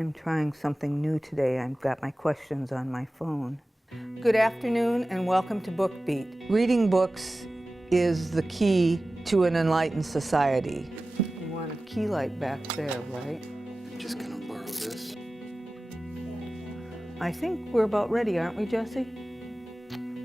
I'm trying something new today. I've got my questions on my phone. Good afternoon and welcome to Book Beat. Reading books is the key to an enlightened society. You want a key light back there, right? Just gonna borrow this. I think we're about ready, aren't we, Jesse?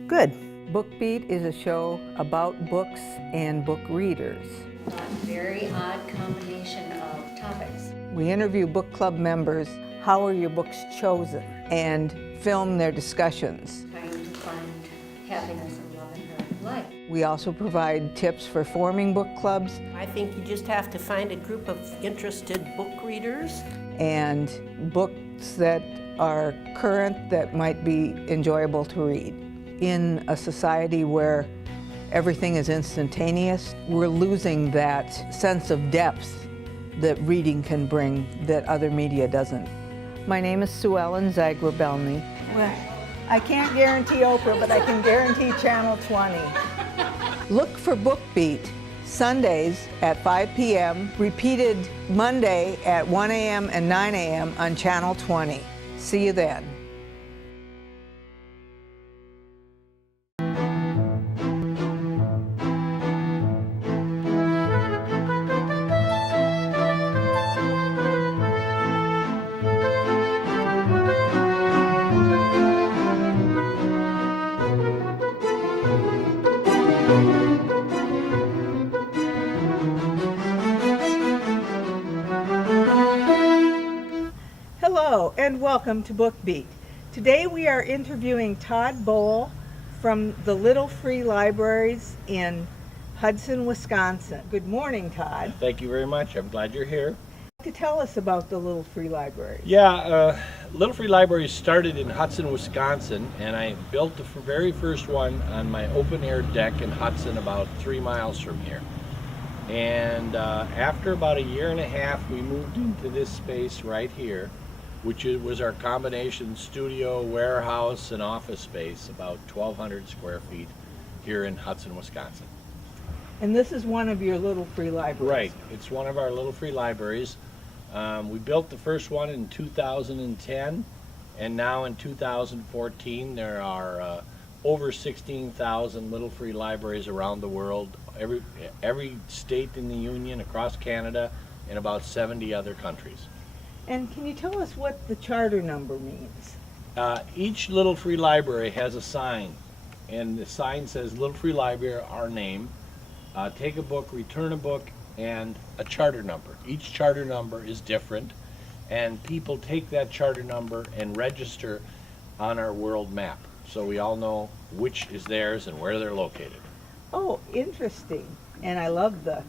Good. Book Beat is a show about books and book readers. A very odd combination of topics. We interview book club members. How are your books chosen? And film their discussions. Trying to find happiness and love in her life. We also provide tips for forming book clubs I think you just have to find a group of interested book readers. and books that are current that might be enjoyable to read. In a society where everything is instantaneous, we're losing that sense of depth that reading can bring that other media doesn't. My name is Sue Ellen Zagrabelny. Well, I can't guarantee Oprah, but I can guarantee Channel 20. Look for Book Beat Sundays at 5 p.m., repeated Monday at 1 a.m. and 9 a.m. on Channel 20. See you then. Hello and welcome to Book Beat. Today we are interviewing Todd Bol from the Little Free Libraries in Hudson, Wisconsin. Good morning, Todd. Thank you very much. I'm glad you're here. To tell us about the Little Free Libraries. Yeah, Little Free Library started in Hudson, Wisconsin, and I built the very first one on my open air deck in Hudson, about 3 miles from here. And after about a year and a half, we moved into this space right here, which was our combination studio, warehouse, and office space, about 1,200 square feet here in Hudson, Wisconsin. And this is one of your Little Free Libraries. Right, it's one of our Little Free Libraries. We built the first one in 2010, and now in 2014 there are over 16,000 Little Free Libraries around the world, every state in the Union, across Canada, and about 70 other countries. And can you tell us what the charter number means? Each Little Free Library has a sign, and the sign says Little Free Library, our name, take a book, return a book, and a charter number. Each charter number is different, and people take that charter number and register on our world map, so we all know which is theirs and where they're located. Oh, interesting. And I love the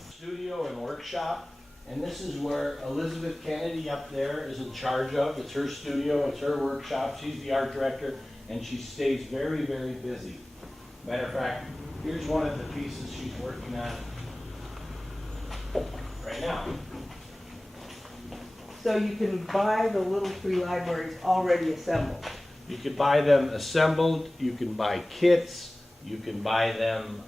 Studio and workshop, and this is where Elizabeth Kennedy up there is in charge of. It's her studio, it's her workshop. She's the art director, and she stays very, very busy. Matter of fact, here's one of the pieces she's working on right now. So you can buy the Little Free Libraries already assembled. You can buy them assembled, you can buy kits, you can buy them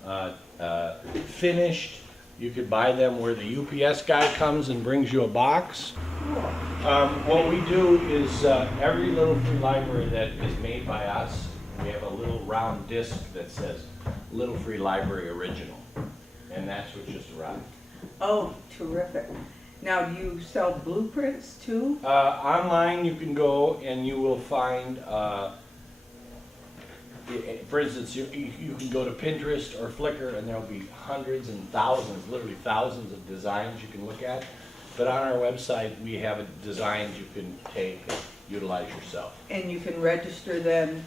finished, you can buy them where the UPS guy comes and brings you a box. What we do is every Little Free Library that is made by us, we have a little round disc that says Little Free Library Original, and that's what just arrived. Oh, terrific. Now, do you sell blueprints too? Online you can go and you will find, for instance, you can go to Pinterest or Flickr and there'll be hundreds and thousands, literally thousands of designs you can look at. But on our website we have designs you can take and utilize yourself. And you can register them.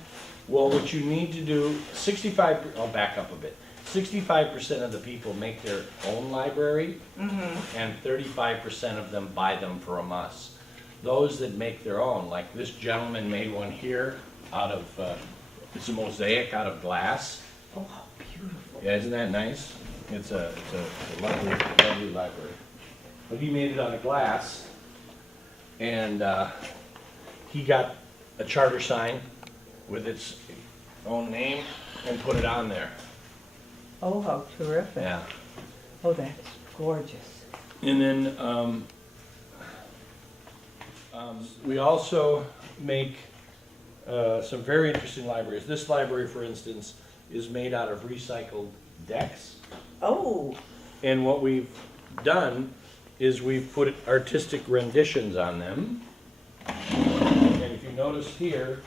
Well, what you need to do, I'll back up a bit. 65% of the people make their own library, and 35% of them buy them from us. Those that make their own, like this gentleman made one here out of, it's a mosaic out of glass. Oh, how beautiful. Yeah, isn't that nice? It's a lovely, lovely library. But he made it out of glass, and he got a charter sign with its own name and put it on there. Oh, how terrific. Yeah. Oh, that's gorgeous. And then We also make some very interesting libraries. This library, for instance, is made out of recycled decks. Oh, And what we've done is we've put artistic renditions on them. And if you notice here,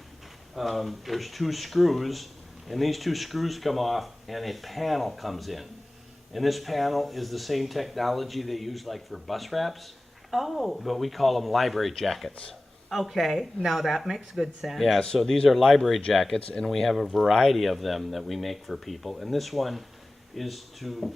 there's 2 screws, and these 2 screws come off and a panel comes in. And this panel is the same technology they use like for bus wraps, oh, but we call them library jackets. okay, now that makes good sense. Yeah, so these are library jackets, and we have a variety of them that we make for people. And this one is to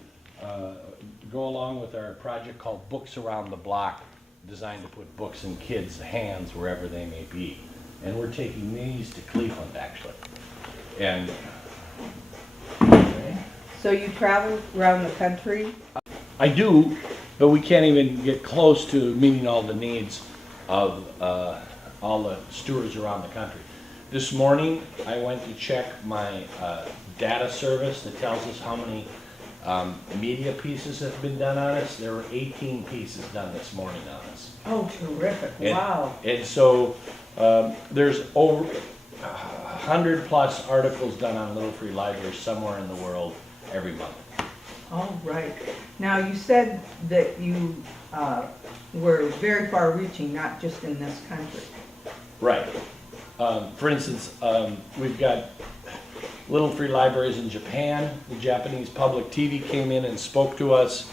go along with our project called Books Around the Block, designed to put books in kids' hands wherever they may be. And we're taking these to Cleveland, actually. And So you travel around the country? I do, but we can't even get close to meeting all the needs of all the stewards around the country. This morning, I went to check my data service that tells us how many media pieces have been done on us. There were 18 pieces done this morning on us. Oh, terrific, And- wow. And so there's over 100+ articles done on Little Free Libraries somewhere in the world every month. Oh, right. Now, you said that you were very far-reaching, not just in this country. Right. For instance, we've got Little Free Libraries in Japan. The Japanese public TV came in and spoke to us,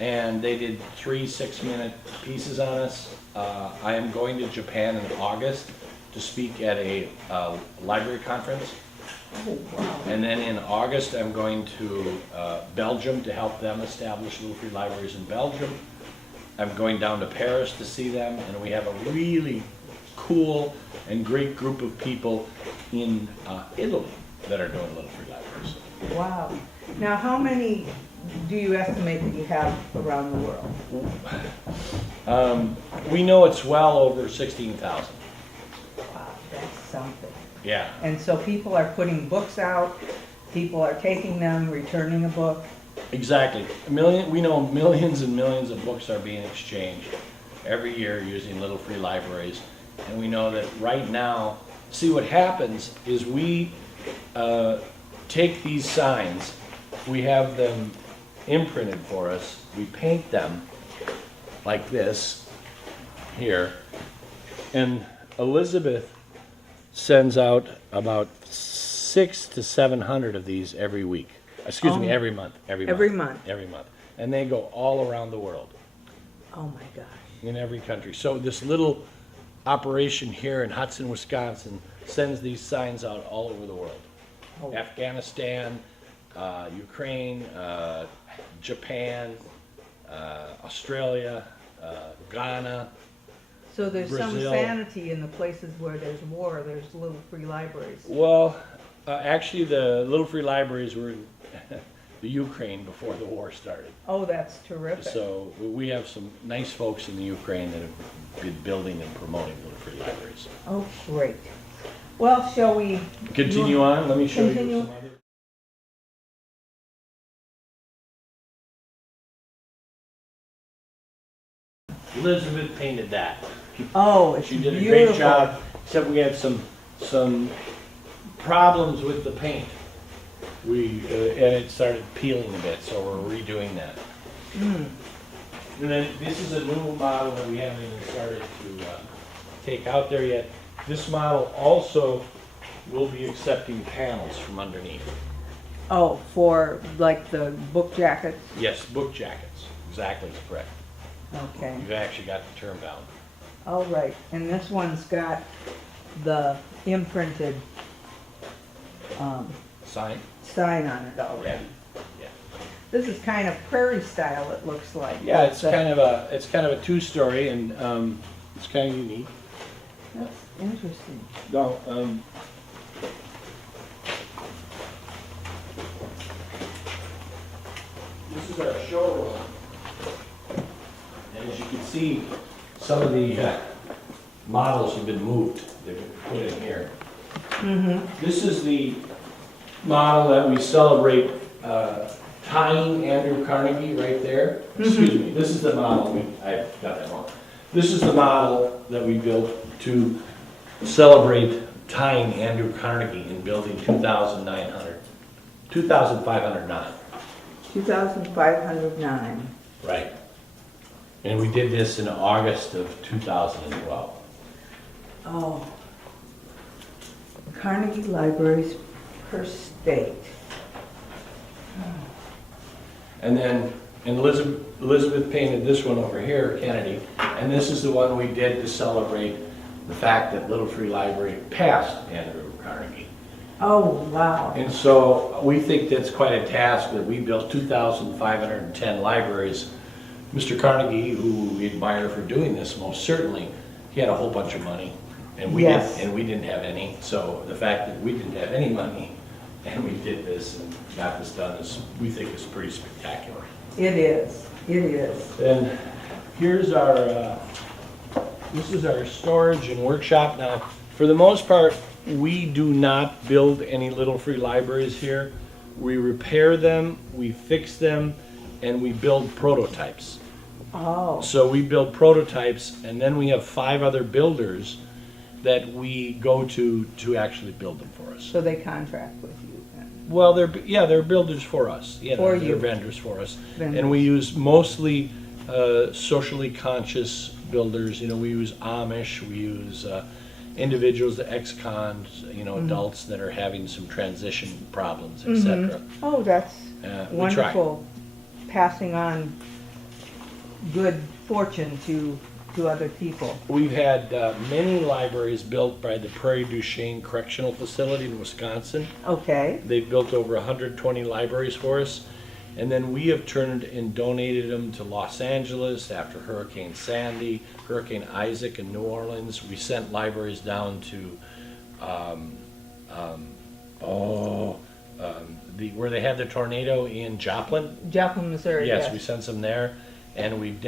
and they did 3 6-minute pieces on us. I am going to Japan in August to speak at a library conference. Oh, wow. And then in August, I'm going to Belgium to help them establish Little Free Libraries in Belgium. I'm going down to Paris to see them, and we have a really cool and great group of people in Italy that are doing Little Free Libraries. Wow. Now, how many do you estimate that you have around the world? We know it's well over 16,000. Wow, that's something. Yeah. And so people are putting books out, people are taking them, returning a book. Exactly. We know millions and millions of books are being exchanged every year using Little Free Libraries. And we know that right now, see what happens is we take these signs, we have them imprinted for us, we paint them like this here, and Elizabeth sends out about 600 to 700 of these every week. Excuse me, every month. Every month. And they go all around the world, Oh, my gosh. in every country. So this little operation here in Hudson, Wisconsin sends these signs out all over the world. Oh. Afghanistan, Ukraine, Japan, Australia, Ghana. So there's some Brazil. sanity in the places where there's war, there's Little Free Libraries. Well, actually the Little Free Libraries were in the Ukraine before the war started. Oh, that's terrific. So we have some nice folks in the Ukraine that have been building and promoting Little Free Libraries. Oh, great. Well, shall we? Continue on, let me show Continue. you some other. Elizabeth painted that. Oh, it's She did a beautiful. great job, except we had some problems with the paint. And it started peeling a bit, so we're redoing that. Mm. And then this is a new model that we haven't even started to take out there yet. This model also will be accepting panels from underneath. Oh, for like the book jackets? Yes, book jackets, exactly correct. Okay. You've actually got the term down. All right. And this one's got the imprinted Sign? sign on it already. Yeah. This is kind of prairie style, it looks like. Yeah, it's kind of a two-story, and it's kind of unique. That's interesting. No, this is our showroom. And as you can see, some of the models have been moved. They've been put in here. Mm-hmm. This is the model that we celebrate tying Andrew Carnegie right there. Excuse me, this is the model, I got that wrong. This is the model that we built to celebrate tying Andrew Carnegie in building 2,509. 2,509. Right. And we did this in August of 2012. Oh. Carnegie Libraries per state. And then Elizabeth painted this one over here, Kennedy, and this is the one we did to celebrate the fact that Little Free Library passed Andrew Carnegie. Oh, wow. And so we think that's quite a task that we built 2,510 libraries. Mr. Carnegie, who we admire for doing this most certainly, he had a whole bunch of money and we didn't have any. So the fact that we didn't have any money and we did this and got this done is, we think, is pretty spectacular. It is. It is. And here's our, this is our storage and workshop. Now, for the most part, we do not build any Little Free Libraries here. We repair them, we fix them, and we build prototypes. Oh. So we build prototypes, and then we have 5 other builders that we go to actually build them for us. So they contract with you then? Well, they're builders for us. You know, For they're you. vendors for us. Vendors. And we use mostly socially conscious builders. You know, we use Amish, we use individuals, the ex-cons, you know, adults that are having some transition problems, etc. Oh, that's We try. wonderful. Passing on good fortune to other people. We've had many libraries built by the Prairie du Chien Correctional Facility in Wisconsin. Okay. They've built over 120 libraries for us. And then we have turned and donated them to Los Angeles after Hurricane Sandy, Hurricane Isaac in New Orleans. We sent libraries down to where they had the tornado in Joplin. Joplin, Missouri. Yes, we sent some there. And we've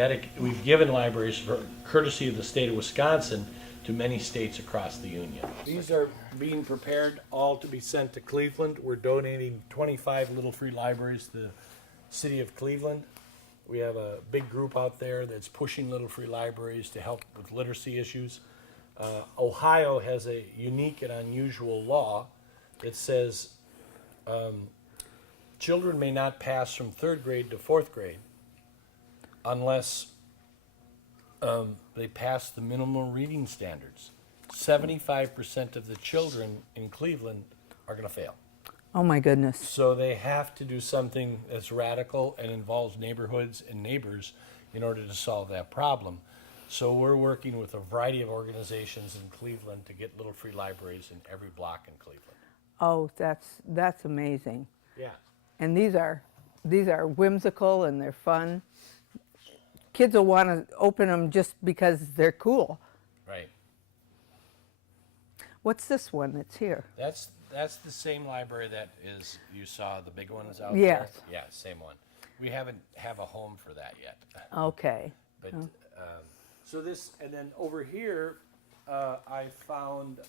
given libraries for courtesy of the state of Wisconsin to many states across the union. These are being prepared all to be sent to Cleveland. We're donating 25 Little Free Libraries to the city of Cleveland. We have a big group out there that's pushing Little Free Libraries to help with literacy issues. Ohio has a unique and unusual law that says children may not pass from 3rd grade to 4th grade unless they pass the minimum reading standards. 75% of the children in Cleveland are going to fail. Oh my goodness. So they have to do something that's radical and involves neighborhoods and neighbors in order to solve that problem. So we're working with a variety of organizations in Cleveland to get Little Free Libraries in every block in Cleveland. Oh, that's amazing. Yeah. And these are whimsical and they're fun. Kids will want to open them just because they're cool. Right. What's this one that's here? That's the same library that is, you saw the big ones out Yes. there? Yeah, same one. We haven't have a home for that yet. Okay. But so this, and then over here, I found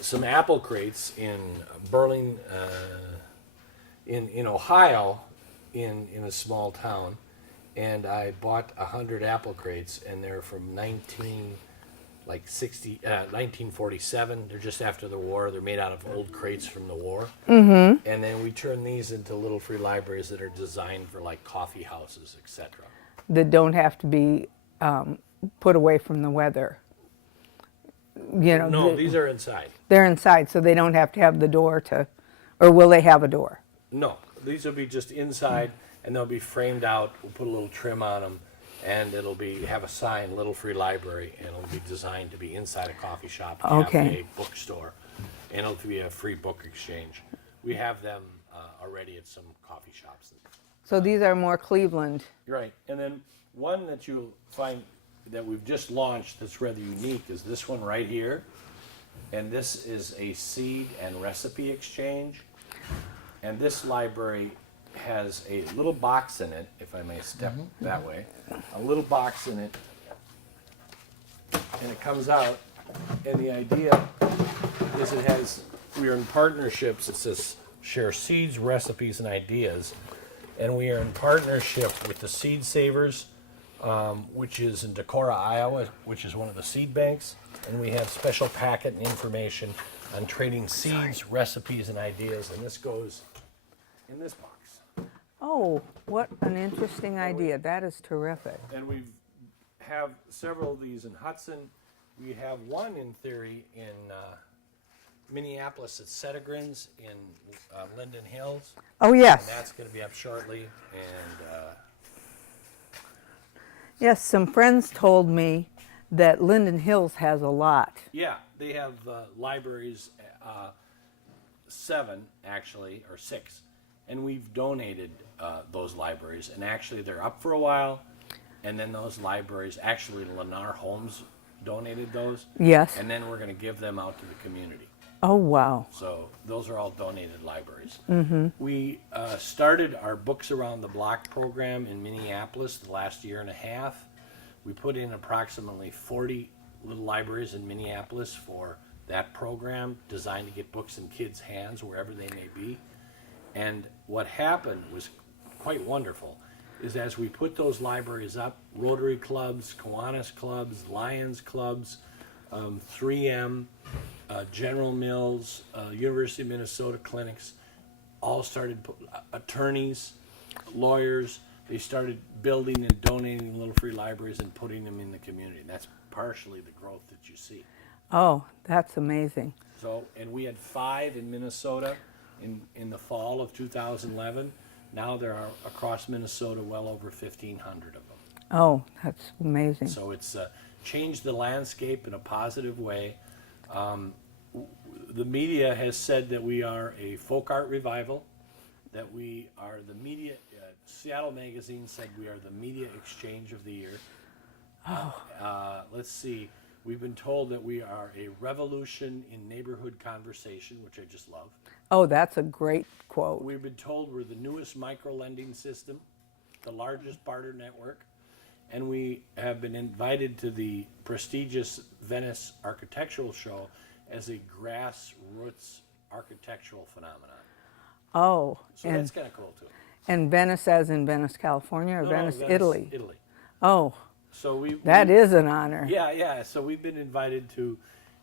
some apple crates in Burling, in Ohio, in a small town, and I bought 100 apple crates, and they're from 1947. They're just after the war. They're made out of old crates from the war. Mm-hmm. And then we turn these into Little Free Libraries that are designed for like coffee houses, etc. That don't have to be put away from the weather. You know. No, these are inside. They're inside, so they don't have to have the door to, or will they have a door? No, these will be just inside, and they'll be framed out. We'll put a little trim on them, and it'll have a sign, Little Free Library, and it'll be designed to be inside a coffee shop, cafe, bookstore, and it'll be a free book exchange. We have them already at some coffee shops. So these are more Cleveland. Right, and then one that you'll find that we've just launched that's rather unique is this one right here, and this is a seed and recipe exchange. And this library has a little box in it, if I may step that way, a little box in it, and it comes out, and the idea is we are in partnerships. It says share seeds, recipes, and ideas, and we are in partnership with the Seed Savers, which is in Decorah, Iowa, which is one of the seed banks, and we have special packet and information on trading seeds, recipes, and ideas, and this goes in this box. Oh, what an interesting idea. That is terrific. And we have several of these in Hudson. We have one, in theory, in Minneapolis at Settigren's in Linden Hills. Oh, yes. And that's going to be up shortly. And Yes, some friends told me that Linden Hills has a lot. yeah, they have libraries, 7 actually, or 6. And we've donated those libraries. And actually, they're up for a while. And then those libraries, actually, Lennar Homes donated those. Yes. And then we're going to give them out to the community. Oh, wow. So those are all donated libraries. Mm-hmm. We started our Books Around the Block program in Minneapolis the last year and a half. We put in approximately 40 little libraries in Minneapolis for that program, designed to get books in kids' hands wherever they may be. And what happened was quite wonderful, is as we put those libraries up, Rotary clubs, Kiwanis clubs, Lions clubs, 3M, General Mills, University of Minnesota clinics, all started, attorneys, lawyers, they started building and donating little free libraries and putting them in the community. And that's partially the growth that you see. Oh, that's amazing. So, and we had 5 in Minnesota in the fall of 2011. Now there are across Minnesota well over 1,500 of them. Oh, that's amazing. So it's changed the landscape in a positive way. The media has said that we are a folk art revival, that we are the media, Seattle Magazine said we are the media exchange of the year. Let's see, we've been told that we are a revolution in neighborhood conversation, which I just love. Oh, that's a great quote. We've been told we're the newest micro-lending system, the largest barter network, and we have been invited to the prestigious Venice Architectural Show as a grassroots architectural phenomenon. Oh, So that's kind of cool too. and Venice as in Venice, California, or No, Venice, Venice, Italy? Italy. Oh, So that is an honor. Yeah. So we've been invited to,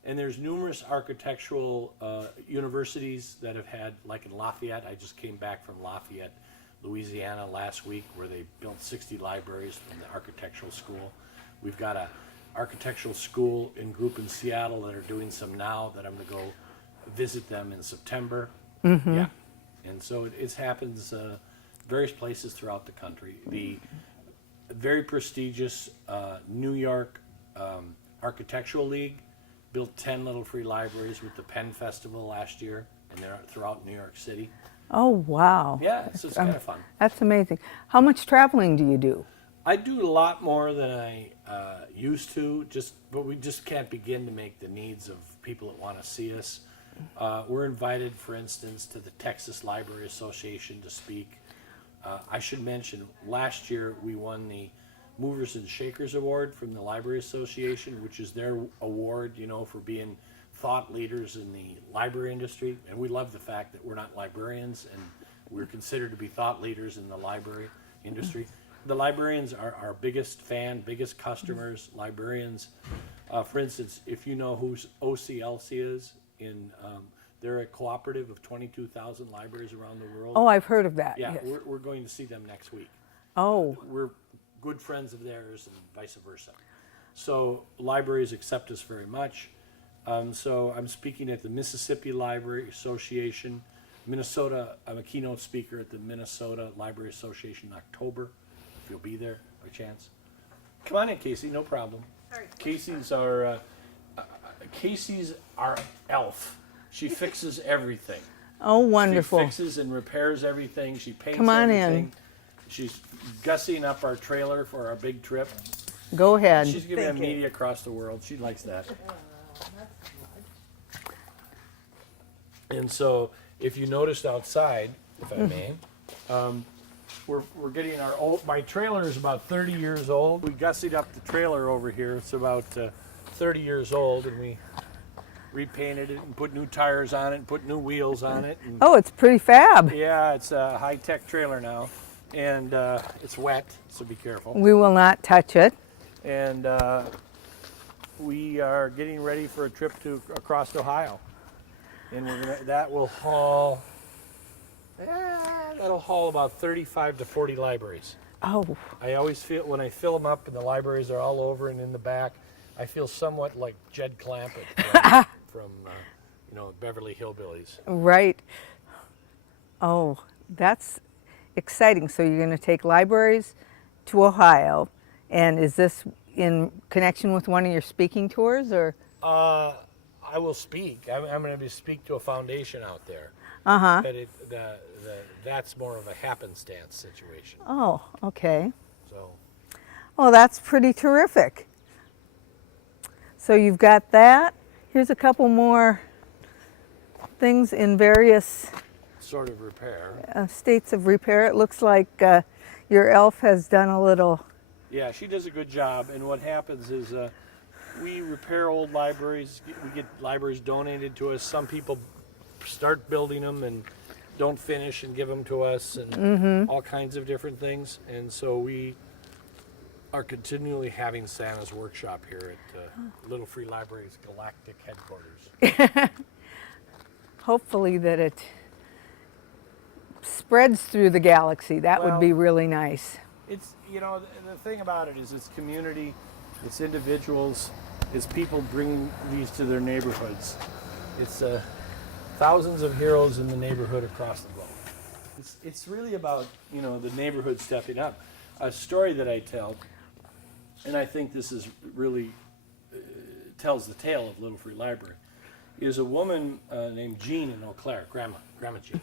and there's numerous architectural universities that have had, like in Lafayette. I just came back from Lafayette, Louisiana last week, where they built 60 libraries from the architectural school. We've got a architectural school group in Seattle that are doing some now that I'm going to go visit them in September. Mm-hmm. Yeah. And so it happens various places throughout the country. The very prestigious New York Architectural League built 10 little free libraries with the Penn Festival last year, and they're throughout New York City. Oh, wow. Yeah, so it's kind of fun. That's amazing. How much traveling do you do? I do a lot more than I used to, but we just can't begin to make the needs of people that want to see us. We're invited, for instance, to the Texas Library Association to speak. I should mention, last year we won the Movers and Shakers Award from the Library Association, which is their award, for being thought leaders in the library industry. And we love the fact that we're not librarians and we're considered to be thought leaders in the library industry. The librarians are our biggest fan, biggest customers, librarians. For instance, if you know who OCLC is, they're a cooperative of 22,000 libraries around the world. Oh, I've heard of that. Yeah, Yes. we're going to see them next week. Oh, We're good friends of theirs and vice versa. So libraries accept us very much. So I'm speaking at the Mississippi Library Association, Minnesota. I'm a keynote speaker at the Minnesota Library Association in October. If you'll be there by chance. Come on in, Casey, no problem. Casey's our elf. She fixes everything. oh, wonderful. She fixes and repairs everything. She paints Come on everything. in. She's gussying up our trailer for our big trip. Go ahead. She's giving a media across the world. She likes that. And so, if you noticed outside, if I may, we're getting my trailer is about 30 years old. We gussied up the trailer over here. It's about 30 years old, and we repainted it and put new tires on it and put new wheels on it. And Oh, it's pretty fab. yeah, it's a high-tech trailer now. and it's wet, so be careful. We will not touch it. And we are getting ready for a trip across Ohio, and that will haul. That'll haul about 35 to 40 libraries. Oh, I always feel when I fill them up and the libraries are all over and in the back, I feel somewhat like Jed Clampett from Beverly Hillbillies. right. Oh, that's exciting. So you're going to take libraries to Ohio, and is this in connection with one of your speaking tours, or? I will speak. I'm going to speak to a foundation out there. Uh-huh. But that's more of a happenstance situation. Oh, okay. So. Well, that's pretty terrific. So you've got that. Here's a couple more things in various Sort of repair. states of repair. It looks like your elf has done a little. Yeah, she does a good job. And what happens is we repair old libraries. We get libraries donated to us. Some people start building them and don't finish and give them to us, and all kinds of different things. And so we are continually having Santa's workshop here at Little Free Library's galactic headquarters. Hopefully that it spreads through the galaxy. That would be Well, really nice. It's, the thing about it is it's community, it's individuals, it's people bringing these to their neighborhoods. It's thousands of heroes in the neighborhood across the globe. It's really about, the neighborhood stepping up. A story that I tell, and I think this is really tells the tale of Little Free Library, is a woman named Jean in Eau Claire, Grandma Jean.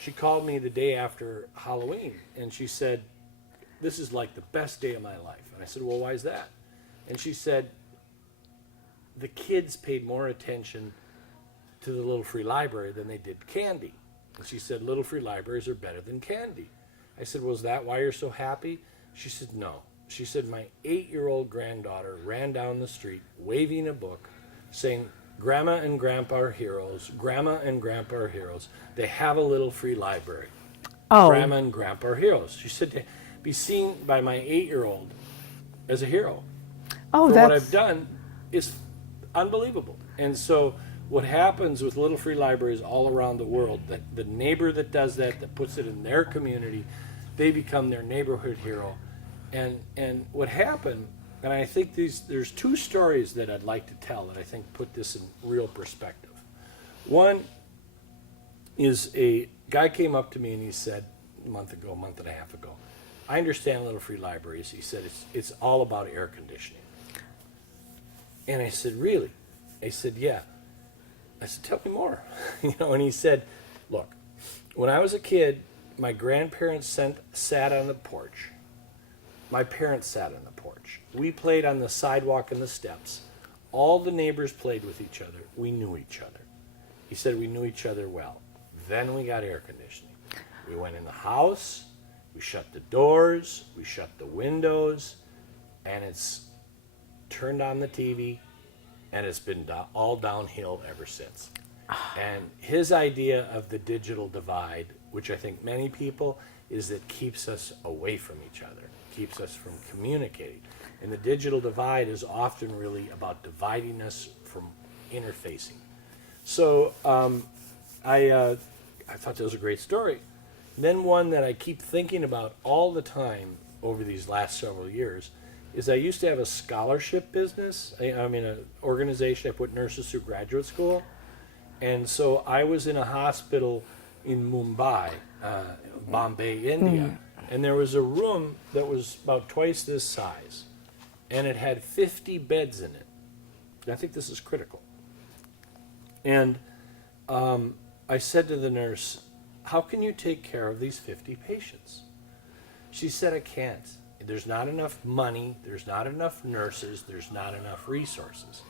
She called me the day after Halloween, and she said, "This is like the best day of my life." And I said, "Well, why is that?" And she said, "The kids paid more attention to the Little Free Library than they did candy." And she said, "Little Free Libraries are better than candy." I said, "Well, is that why you're so happy?" She said, "No." She said, "My 8-year-old granddaughter ran down the street waving a book saying, 'Grandma and Grandpa are heroes. Grandma and Grandpa are heroes. They have a Little Free Library. Oh, Grandma and Grandpa are heroes.'" She said, "To be seen by my 8-year-old as a hero oh, for that's what I've done is unbelievable." And so what happens with Little Free Libraries all around the world, that the neighbor that does that puts it in their community, they become their neighborhood hero. And what happened, and I think there's two stories that I'd like to tell that I think put this in real perspective. One is a guy came up to me and he said a month and a half ago, "I understand Little Free Libraries." He said, it's all about air conditioning. And I said, "Really?" I said, "Yeah." I said, "Tell me more." And he said, "Look, when I was a kid, my grandparents sat on the porch. My parents sat on the porch. We played on the sidewalk and the steps. All the neighbors played with each other. We knew each other." He said, "We knew each other well. Then we got air conditioning. We went in the house, we shut the doors, we shut the windows, and it's turned on the TV, and it's been all downhill ever since." And his idea of the digital divide, which I think many people, is that keeps us away from each other, keeps us from communicating. And the digital divide is often really about dividing us from interfacing. So I thought that was a great story. Then one that I keep thinking about all the time over these last several years is I used to have a scholarship business. I mean, an organization. I put nurses through graduate school. And so I was in a hospital in Mumbai, Bombay, India. And there was a room that was about twice this size. And it had 50 beds in it. I think this is critical. And I said to the nurse, "How can you take care of these 50 patients?" She said, "I can't. There's not enough money, there's not enough nurses, there's not enough resources."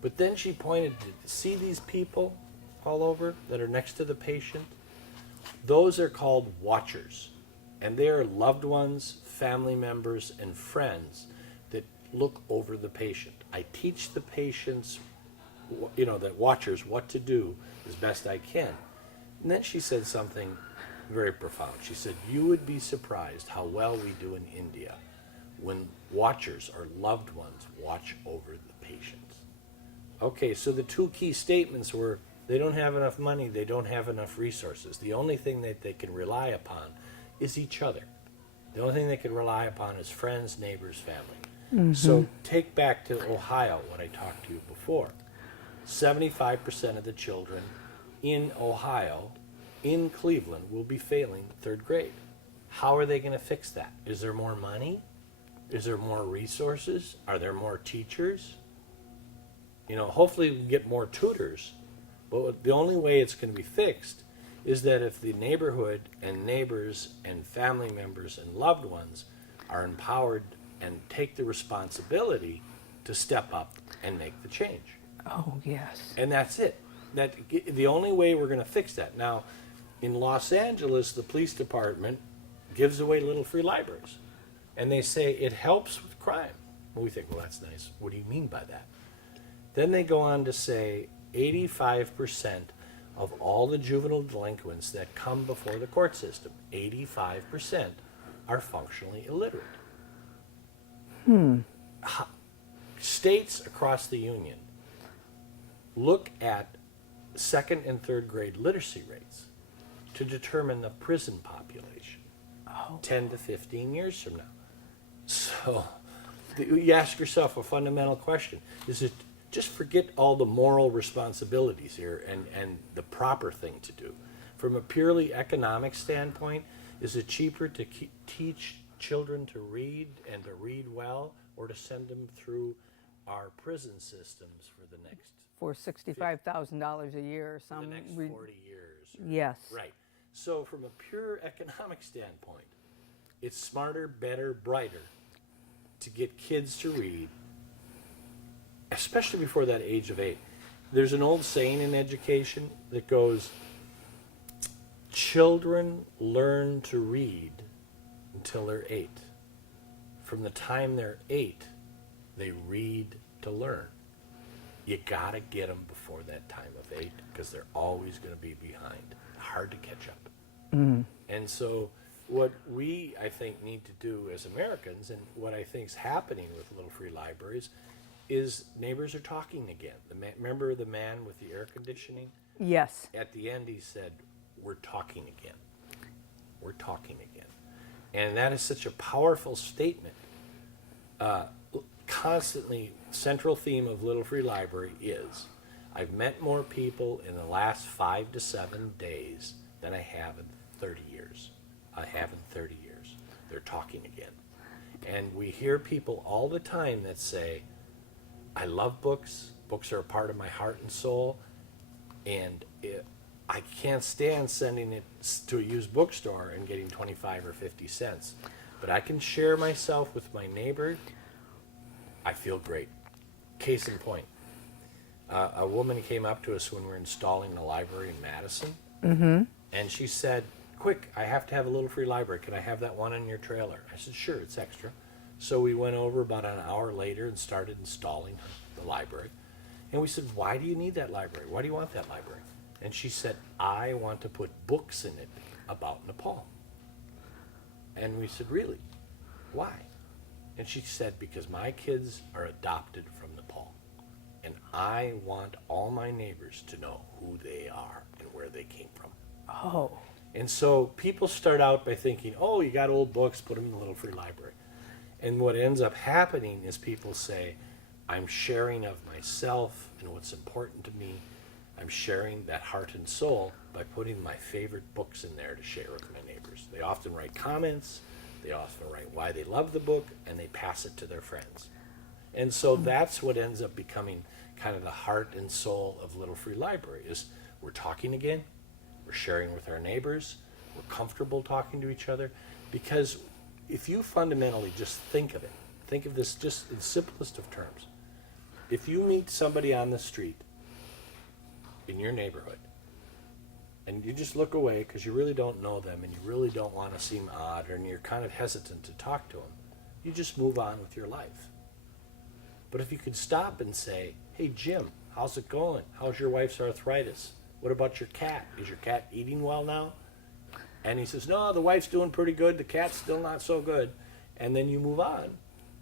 But then she pointed to, "See these people all over that are next to the patient? Those are called watchers. And they are loved ones, family members, and friends that look over the patient. I teach the patients, the watchers, what to do as best I can." And then she said something very profound. She said, "You would be surprised how well we do in India when watchers or loved ones watch over the patients." Okay, so the two key statements were they don't have enough money, they don't have enough resources. The only thing that they can rely upon is each other. The only thing they can rely upon is friends, neighbors, family. So take back to Ohio, what I talked to you before. 75% of the children in Ohio, in Cleveland, will be failing third grade. How are they going to fix that? Is there more money? Is there more resources? Are there more teachers? You know, hopefully we can get more tutors, but the only way it's going to be fixed is that if the neighborhood and neighbors and family members and loved ones are empowered and take the responsibility to step up and make the change. Oh, yes. And that's it. The only way we're going to fix that. Now, in Los Angeles, the police department gives away little free libraries. And they say it helps with crime. Well, we think, well, that's nice. What do you mean by that? Then they go on to say 85% of all the juvenile delinquents that come before the court system, 85% are functionally illiterate. States across the union look at second and third grade literacy rates to determine the prison population 10 to 15 years from now. So you ask yourself a fundamental question. Is it just forget all the moral responsibilities here and the proper thing to do? From a purely economic standpoint, is it cheaper to teach children to read and to read well, or to send them through our prison systems for the next For $65,000 a year or some. the next 40 years? Yes. Right. So from a pure economic standpoint, it's smarter, better, brighter to get kids to read, especially before that age of 8. There's an old saying in education that goes, children learn to read until they're 8. From the time they're 8, they read to learn. You gotta get them before that time of 8 because they're always going to be behind. Hard to catch up. And so what we, I think, need to do as Americans, and what I think is happening with Little Free Libraries, is neighbors are talking again. Remember the man with the air conditioning? Yes. At the end he said, we're talking again. We're talking again. And that is such a powerful statement. Constantly, central theme of Little Free Library is, I've met more people in the last 5 to 7 days than I have in 30 years. I have in 30 years. They're talking again. And we hear people all the time that say, I love books. Books are a part of my heart and soul. And I can't stand sending it to a used bookstore and getting 25 or 50 cents. But I can share myself with my neighbor. I feel great. Case in point, a woman came up to us when we were installing the library in Madison. And she said, quick, I have to have a Little Free Library. Can I have that one in your trailer? I said, sure, it's extra. So we went over about an hour later and started installing the library. And we said, why do you need that library? Why do you want that library? And she said, I want to put books in it about Nepal. And we said, really? Why? And she said, because my kids are adopted from Nepal. And I want all my neighbors to know who they are and where they came from. Oh. And so people start out by thinking, oh, you got old books, put them in the Little Free Library. And what ends up happening is people say, I'm sharing of myself and what's important to me. I'm sharing that heart and soul by putting my favorite books in there to share with my neighbors. They often write comments, they often write why they love the book, and they pass it to their friends. And so that's what ends up becoming kind of the heart and soul of Little Free Library, is we're talking again, we're sharing with our neighbors, we're comfortable talking to each other, because if you fundamentally just think of it, think of this just in the simplest of terms. If you meet somebody on the street in your neighborhood, and you just look away because you really don't know them and you really don't want to seem odd, and you're kind of hesitant to talk to them, you just move on with your life. But if you could stop and say, hey Jim, how's it going? How's your wife's arthritis? What about your cat? Is your cat eating well now? And he says, no, the wife's doing pretty good, the cat's still not so good. And then you move on,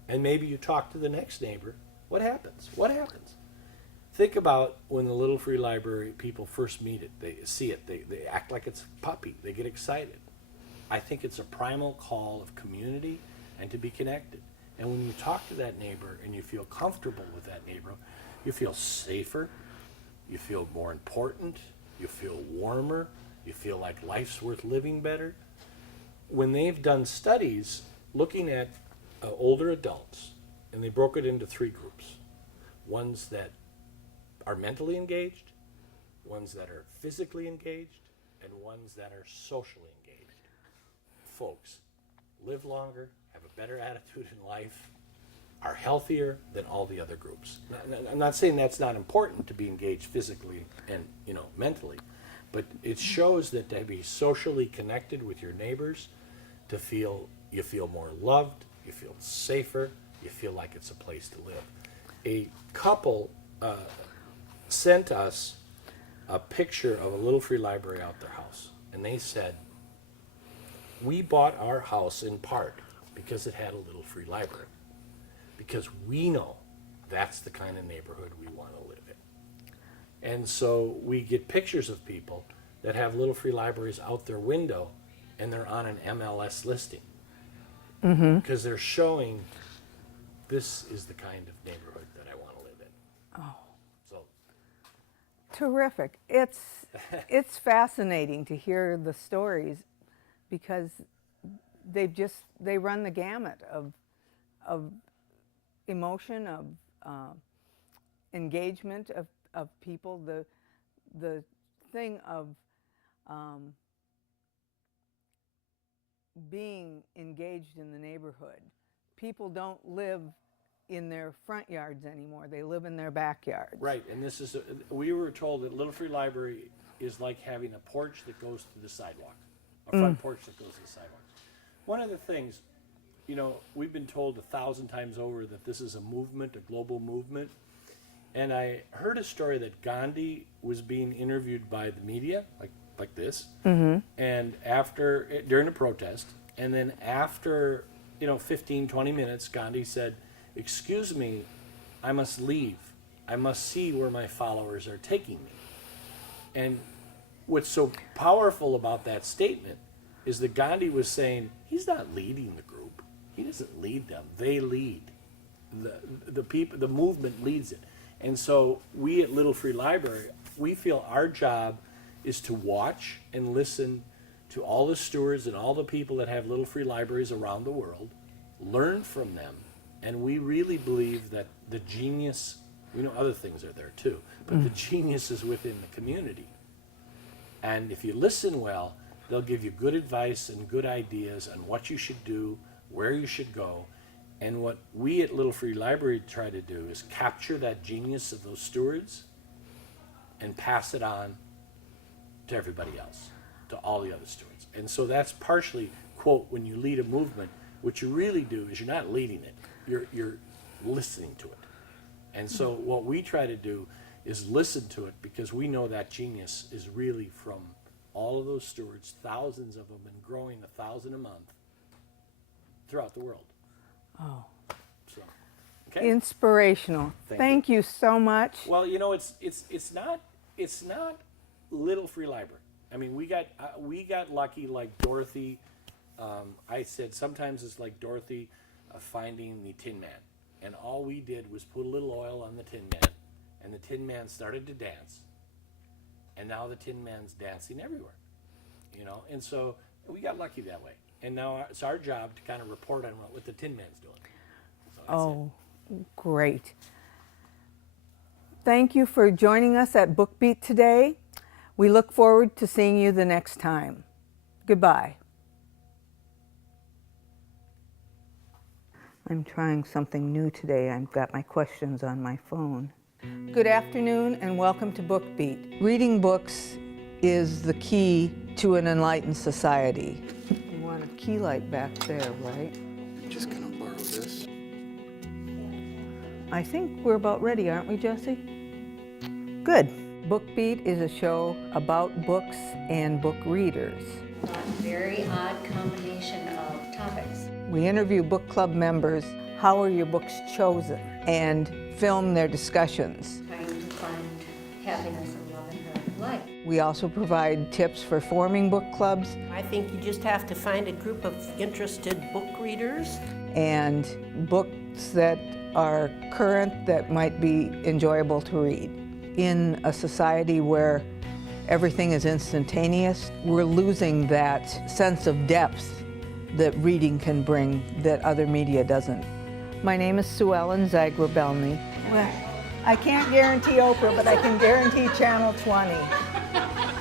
and maybe you talk to the next neighbor. What happens? What happens? Think about when the Little Free Library people first meet it. They see it. They act like it's a puppy. They get excited. I think it's a primal call of community and to be connected. And when you talk to that neighbor and you feel comfortable with that neighbor, you feel safer, you feel more important, you feel warmer, you feel like life's worth living better. When they've done studies looking at older adults, and they broke it into 3 groups. Ones that are mentally engaged, ones that are physically engaged, and ones that are socially engaged. Folks live longer, have a better attitude in life, are healthier than all the other groups. I'm not saying that's not important to be engaged physically and mentally, but it shows that to be socially connected with your neighbors, to feel you feel more loved, you feel safer, you feel like it's a place to live. A couple sent us a picture of a Little Free Library out their house, and they said, we bought our house in part because it had a Little Free Library, because we know that's the kind of neighborhood we want to live in. And so we get pictures of people that have Little Free Libraries out their window, and they're on an MLS listing, because they're showing this is the kind of neighborhood that I want to live in. Oh. So Terrific. It's fascinating to hear the stories because they run the gamut of emotion, of engagement of people. The thing of being engaged in the neighborhood. People don't live in their front yards anymore. They live in their backyards. right, and this is we were told that Little Free Library is like having a porch that goes to the sidewalk, a front porch that goes to the sidewalk. One of the things, we've been told 1,000 times over that this is a movement, a global movement. And I heard a story that Gandhi was being interviewed by the media, like this, and during a protest, and then after 15, 20 minutes, Gandhi said, excuse me, I must leave. I must see where my followers are taking me. And what's so powerful about that statement is that Gandhi was saying, he's not leading the group. He doesn't lead them. They lead. The people, the movement leads it. And so we at Little Free Library, we feel our job is to watch and listen to all the stewards and all the people that have Little Free Libraries around the world, learn from them, and we really believe that the genius, we know other things are there too, but the genius is within the community. And if you listen well, they'll give you good advice and good ideas on what you should do, where you should go. And what we at Little Free Library try to do is capture that genius of those stewards and pass it on to everybody else, to all the other stewards. And so that's partially, quote, when you lead a movement, what you really do is you're not leading it, you're listening to it. And so what we try to do is listen to it, because we know that genius is really from all of those stewards, thousands of them, and growing 1,000 a month throughout the world. Oh. So, okay. Inspirational. Thank you so much. Well, it's not Little Free Library. I mean, we got lucky, like Dorothy. I said sometimes it's like Dorothy finding the Tin Man, and all we did was put a little oil on the Tin Man, and the Tin Man started to dance, and now the Tin Man's dancing everywhere, And so we got lucky that way, and now it's our job to kind of report on what the Tin Man's doing. So Great. Thank you for joining us at BookBeat today. We look forward to seeing you the next time. Goodbye. I'm trying something new today. I've got my questions on my phone. Good afternoon and welcome to BookBeat. Reading books is the key to an enlightened society. You want a key light back there, right? I'm just gonna borrow this. I think we're about ready, aren't we, Jesse? Good. BookBeat is a show about books and book readers. A very odd combination of topics. We interview book club members. How are your books chosen? And film their discussions. Trying to find happiness and love in her life. We also provide tips for forming book clubs I think you just have to find a group of interested book readers. and books that are current that might be enjoyable to read. In a society where everything is instantaneous, we're losing that sense of depth that reading can bring that other media doesn't. My name is Sue Ellen Zagrabelny. Well, I can't guarantee Oprah, but I can guarantee Channel 20.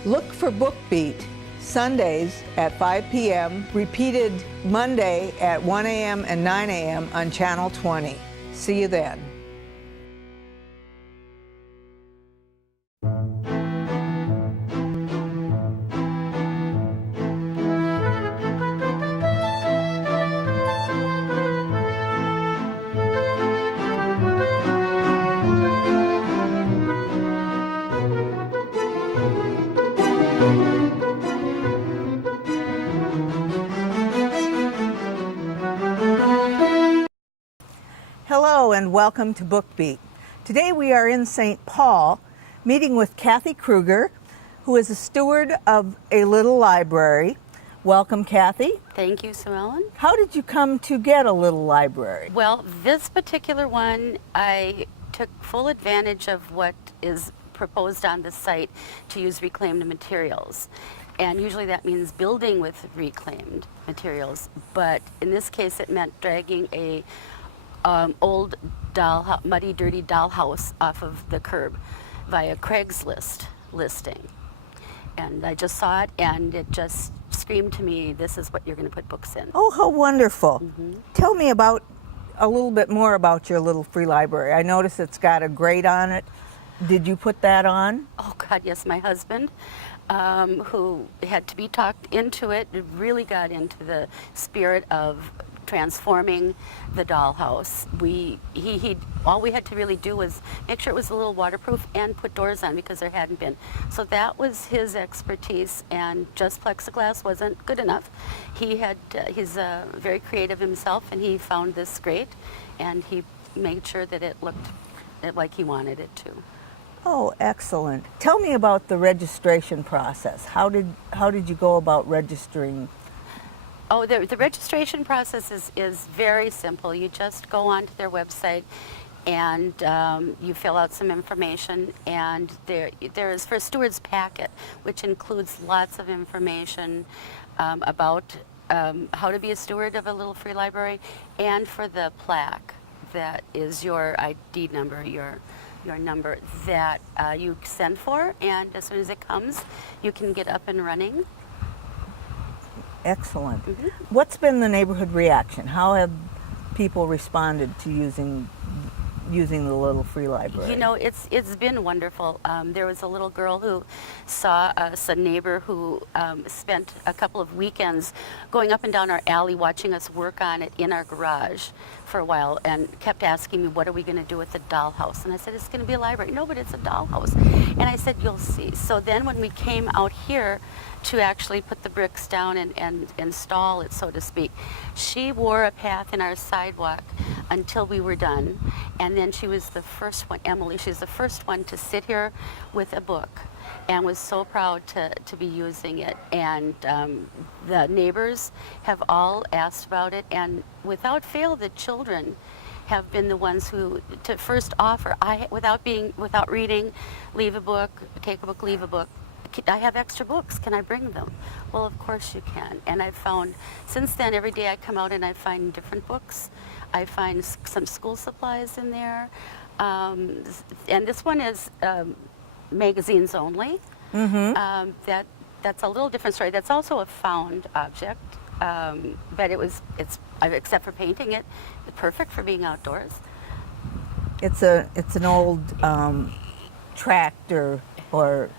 Look for Book Beat, Sundays at 5 p.m., repeated Monday at 1 a.m. and 9 a.m. on Channel 20. See you then. Hello and welcome to Book Beat. Today we are in St. Paul meeting with Kathy Kruger, who is a steward of a little library. Welcome, Kathy. Thank you, Sue Ellen. How did you come to get a little library? Well, this particular one, I took full advantage of what is proposed on the site to use reclaimed materials. And usually that means building with reclaimed materials. But in this case, it meant dragging a old muddy, dirty dollhouse off of the curb via Craigslist listing. And I just saw it, and it just screamed to me, this is what you're going to put books in. Oh, how wonderful. Tell me about a little bit more about your little free library. I notice it's got a grate on it. Did you put that on? Oh, God, yes, my husband, who had to be talked into it, really got into the spirit of transforming the dollhouse. All we had to really do was make sure it was a little waterproof and put doors on, because there hadn't been. So that was his expertise, and just plexiglass wasn't good enough. He's very creative himself, and he found this great, and he made sure that it looked like he wanted it to. Oh, excellent. Tell me about the registration process. How did you go about registering? Oh, the registration process is very simple. You just go onto their website and you fill out some information, and there is for a steward's packet, which includes lots of information about how to be a steward of a little free library, and for the plaque that is your ID number, your number that you send for, and as soon as it comes, you can get up and running. Excellent. What's been the neighborhood reaction? How have people responded to using the little free library? You know, it's been wonderful. There was a little girl who saw us, a neighbor who spent a couple of weekends going up and down our alley watching us work on it in our garage for a while, and kept asking me, what are we going to do with the dollhouse? And I said, it's going to be a library. No, but it's a dollhouse. And I said, you'll see. So then when we came out here to actually put the bricks down and install it, so to speak, she wore a path in our sidewalk until we were done. And then she was the first one, Emily, she's the first one to sit here with a book, and was so proud to be using it. And the neighbors have all asked about it, and without fail, the children have been the ones who to first offer. Without reading, leave a book, take a book, leave a book. I have extra books, can I bring them? Well, of course you can. And I've found, since then, every day I come out and I find different books. I find some school supplies in there. And this one is magazines only. That's a little different story. That's also a found object, but except for painting it, it's perfect for being outdoors. It's an old tractor or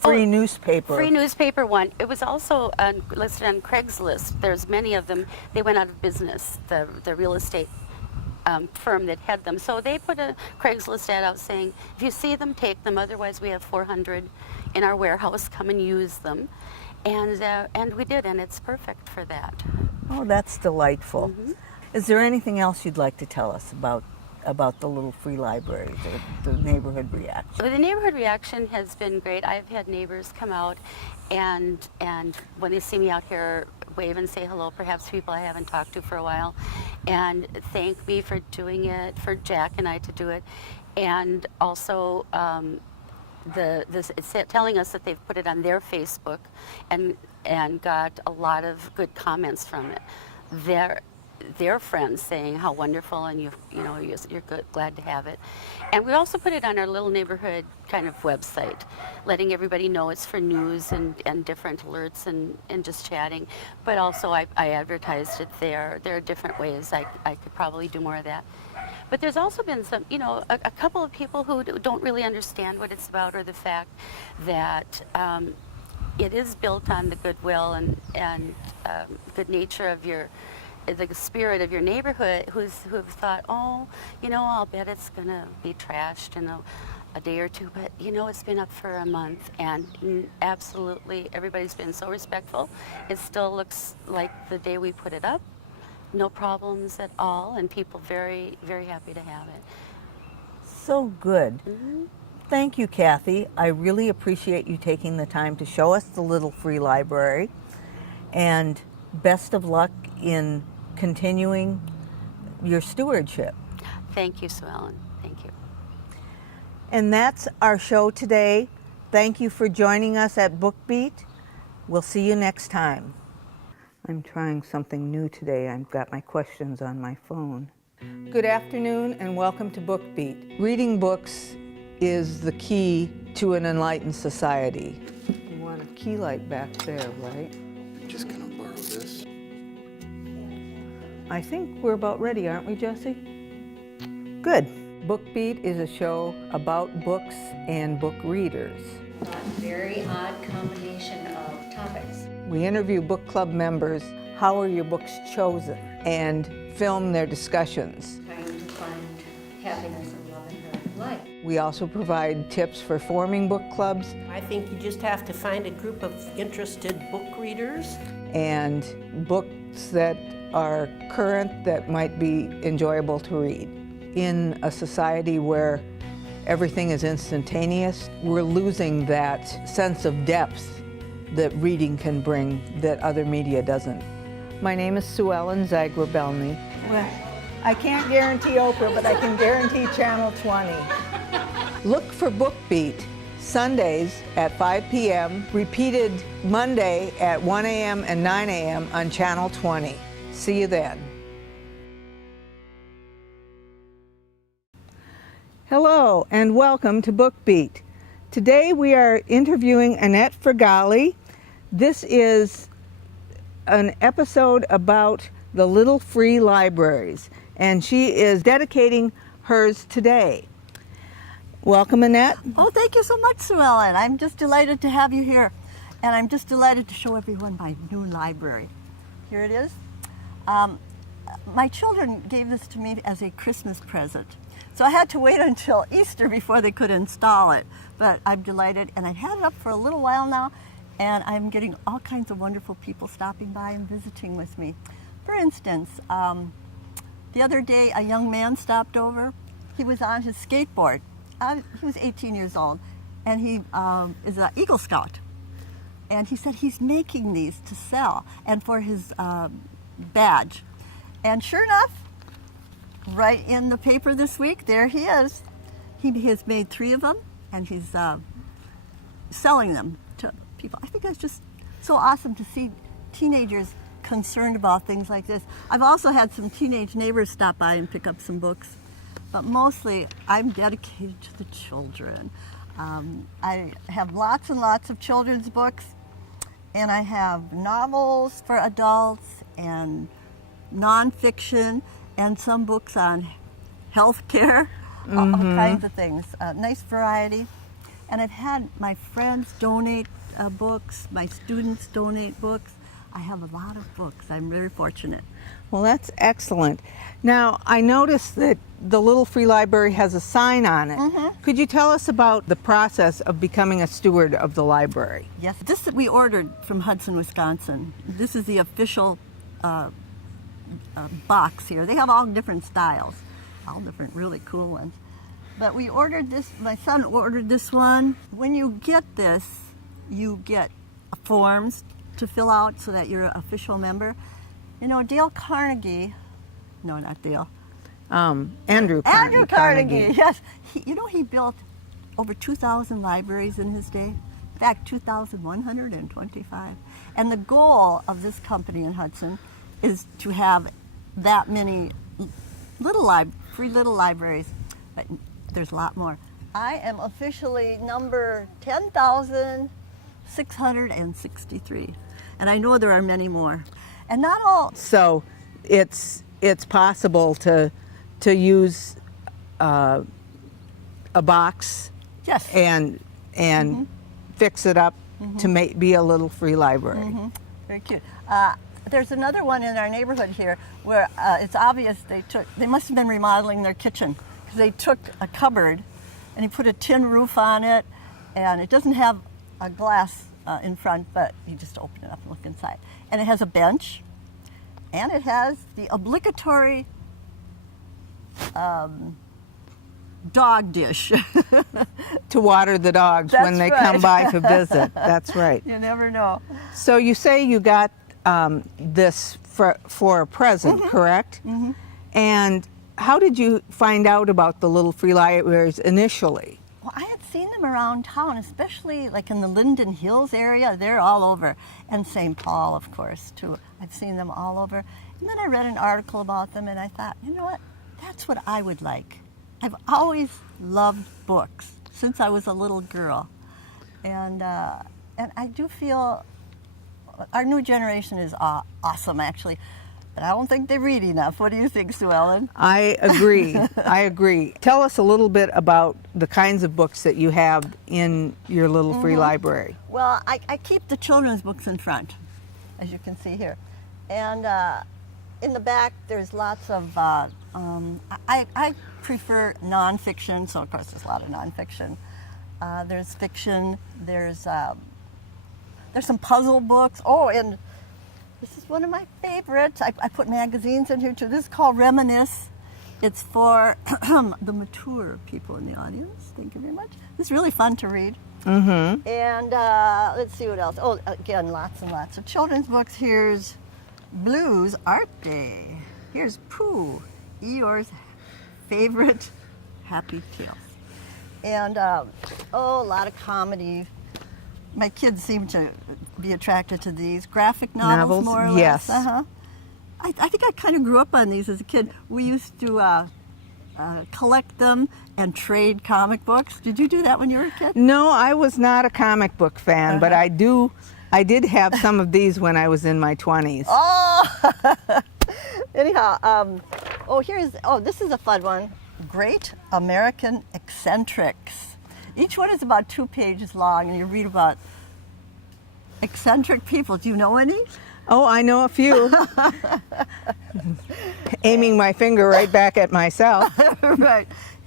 free newspaper. Free newspaper one. It was also listed on Craigslist. There's many of them. They went out of business, the real estate firm that had them. So they put a Craigslist ad out saying, if you see them, take them. Otherwise, we have 400 in our warehouse. Come and use them. And we did, and it's perfect for that. Oh, that's delightful. Is there anything else you'd like to tell us about the little free libraries or the neighborhood reaction? So the neighborhood reaction has been great. I've had neighbors come out and when they see me out here, wave and say hello, perhaps people I haven't talked to for a while, and thank me for doing it, for Jack and I to do it, and also it's telling us that they've put it on their Facebook and got a lot of good comments from it. Their friends saying how wonderful, and you're good, glad to have it. And we also put it on our little neighborhood kind of website, letting everybody know it's for news and different alerts and just chatting. But also I advertised it there. There are different ways I could probably do more of that. But there's also been some, a couple of people who don't really understand what it's about, or the fact that it is built on the goodwill and good nature of the spirit of your neighborhood, who've thought, I'll bet it's going to be trashed in a day or two, but it's been up for a month, and absolutely everybody's been so respectful. It still looks like the day we put it up. No problems at all, and people very, very happy to have it. So good. Thank you, Kathy. I really appreciate you taking the time to show us the little free library, and best of luck in continuing your stewardship. Thank you, Sue Ellen. Thank you. And that's our show today. Thank you for joining us at BookBeat. We'll see you next time. I'm trying something new today. I've got my questions on my phone. Good afternoon and welcome to BookBeat. Reading books is the key to an enlightened society. You want a key light back there, right? I'm just gonna borrow this. I think we're about ready, aren't we, Jesse? Good. BookBeat is a show about books and book readers. A very odd combination of topics. We interview book club members, How are your books chosen? and film their discussions. Trying to find happiness and love in her life. We also provide tips for forming book clubs I think you just have to find a group of interested book readers. and books that are current that might be enjoyable to read. In a society where everything is instantaneous, we're losing that sense of depth that reading can bring that other media doesn't. My name is Sue Ellen Zagrabelny. Well, I can't guarantee Oprah, but I can guarantee Channel 20. Look for BookBeat Sundays at 5 p.m., repeated Monday at 1 a.m. and 9 a.m. on Channel 20. See you then. Hello and welcome to BookBeat. Today we are interviewing Annette Fergali. This is an episode about the little free libraries, and she is dedicating hers today. Welcome, Annette. Oh, thank you so much, Sue Ellen. I'm just delighted to have you here. And I'm just delighted to show everyone my new library. Here it is. My children gave this to me as a Christmas present. So I had to wait until Easter before they could install it. But I'm delighted, and I've had it up for a little while now, and I'm getting all kinds of wonderful people stopping by and visiting with me. For instance, the other day a young man stopped over. He was on his skateboard. He was 18 years old, and he is an Eagle Scout. And he said he's making these to sell and for his badge. And sure enough, right in the paper this week, there he is. He has made 3 of them, and he's selling them to people. I think that's just so awesome to see teenagers concerned about things like this. I've also had some teenage neighbors stop by and pick up some books, but mostly I'm dedicated to the children. I have lots and lots of children's books, and I have novels for adults and nonfiction and some books on healthcare, all kinds of things. Nice variety. And I've had my friends donate books, my students donate books. I have a lot of books. I'm very fortunate. Well, that's excellent. Now, I noticed that the Little Free Library has a sign on it. Could you tell us about the process of becoming a steward of the library? Yes, this we ordered from Hudson, Wisconsin. This is the official box here. They have all different styles, all different really cool ones. But we ordered this, my son ordered this one. When you get this, you get forms to fill out so that you're an official member. You know, Dale Carnegie, no, not Dale. Andrew Carnegie, yes. He built over 2,000 libraries in his day. In fact, 2,125. And the goal of this company in Hudson is to have that many free little libraries. But there's a lot more. I am officially number 10,663. And I know there are many more. And not all. So it's possible to use a box, Yes. and fix it up to be a little free library. Very cute. There's another one in our neighborhood here where it's obvious they must have been remodeling their kitchen, because they took a cupboard and he put a tin roof on it, and it doesn't have a glass in front, but you just open it up and look inside. And it has a bench, and it has the obligatory dog dish. To water the dogs when they That's come by to visit. That's right. You never know. So you say you got this for a present, correct? And how did you find out about the Little Free Libraries initially? Well, I had seen them around town, especially like in the Linden Hills area. They're all over. And St. Paul, of course, too. I've seen them all over. And then I read an article about them, and I thought, you know what? That's what I would like. I've always loved books since I was a little girl. And I do feel our new generation is awesome, actually. But I don't think they read enough. What do you think, Sue Ellen? I agree. I agree. Tell us a little bit about the kinds of books that you have in your Little Free Library. Well, I keep the children's books in front, as you can see here. And in the back, there's lots of, I prefer nonfiction, so of course there's a lot of nonfiction. There's fiction, there's some puzzle books. Oh, and this is one of my favorites. I put magazines in here too. This is called Reminisce. It's for the mature people in the audience. Thank you very much. This is really fun to read. And let's see what else. Oh, again, lots and lots of children's books. Here's Blues Art Day. Here's Pooh, Eeyore's favorite happy tales. And a lot of comedy. My kids seem to be attracted to these graphic novels more or less. Yes. I think I kind of grew up on these as a kid. We used to collect them and trade comic books. Did you do that when you were a kid? No, I was not a comic book fan, but I did have some of these when I was in my 20s. Oh! Anyhow, this is a fun one. Great American Eccentrics. Each one is about 2 pages long, and you read about eccentric people. Do you know any? Oh, I know a few. Aiming my finger right back at myself. Right.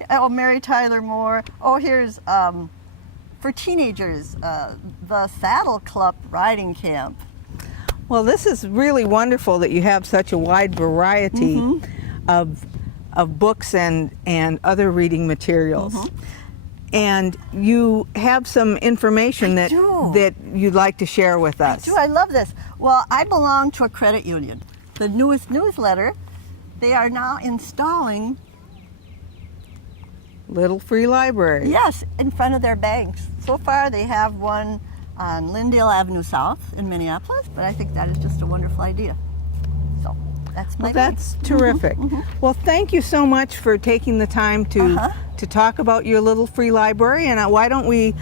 Oh, Mary Tyler Moore. Oh, here's, for teenagers, the Saddle Club Riding Camp. Well, this is really wonderful that you have such a wide variety of books and other reading materials. And you have some information that you'd like to share with us. I love this. Well, I belong to a credit union. The newest newsletter, they are now installing Little Free Library. Yes, in front of their banks. So far, they have one on Lyndale Avenue South in Minneapolis, but I think that is just a wonderful idea. So that's my That's terrific. Well, thank you so much for taking the time to talk about your Little Free Library, and why don't we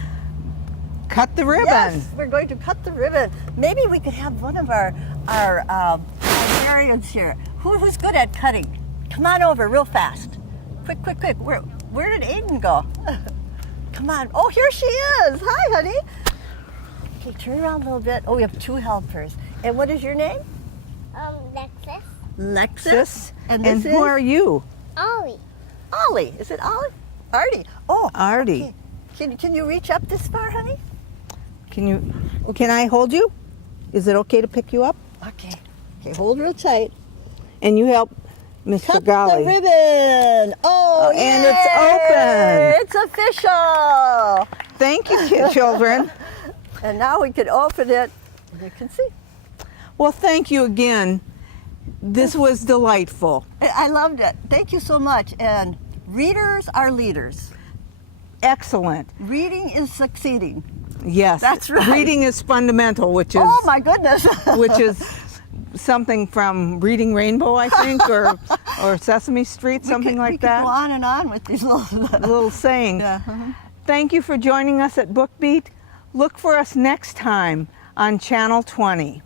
cut the ribbon? Yes, we're going to cut the ribbon. Maybe we could have one of our librarians here. Who's good at cutting? Come on over real fast. Quick. Where did Aiden go? Come on. Oh, here she is. Hi, honey. Okay, turn around a little bit. Oh, we have 2 helpers. And what is your name? Lexus. Lexus. And this who are you? Ollie. Ollie. Is it Ollie? Artie. Oh, Artie. can you reach up this far, honey? Can I hold you? Is it okay to pick you up? Okay. Okay, hold real tight. And you help Mr. Cut Golly. the ribbon. Oh, and yay! it's open. It's official. Thank you, children. And now we can open it. You can see. Well, thank you again. This was delightful. I loved it. Thank you so much. And readers are leaders. Excellent. Reading is succeeding. Yes. That's right. Reading is fundamental, which is Oh my goodness. which is something from Reading Rainbow, I think, or Sesame Street, something like we could that. go on and on with these little Little saying. Yeah. Thank you for joining us at BookBeat. Look for us next time on Channel 20.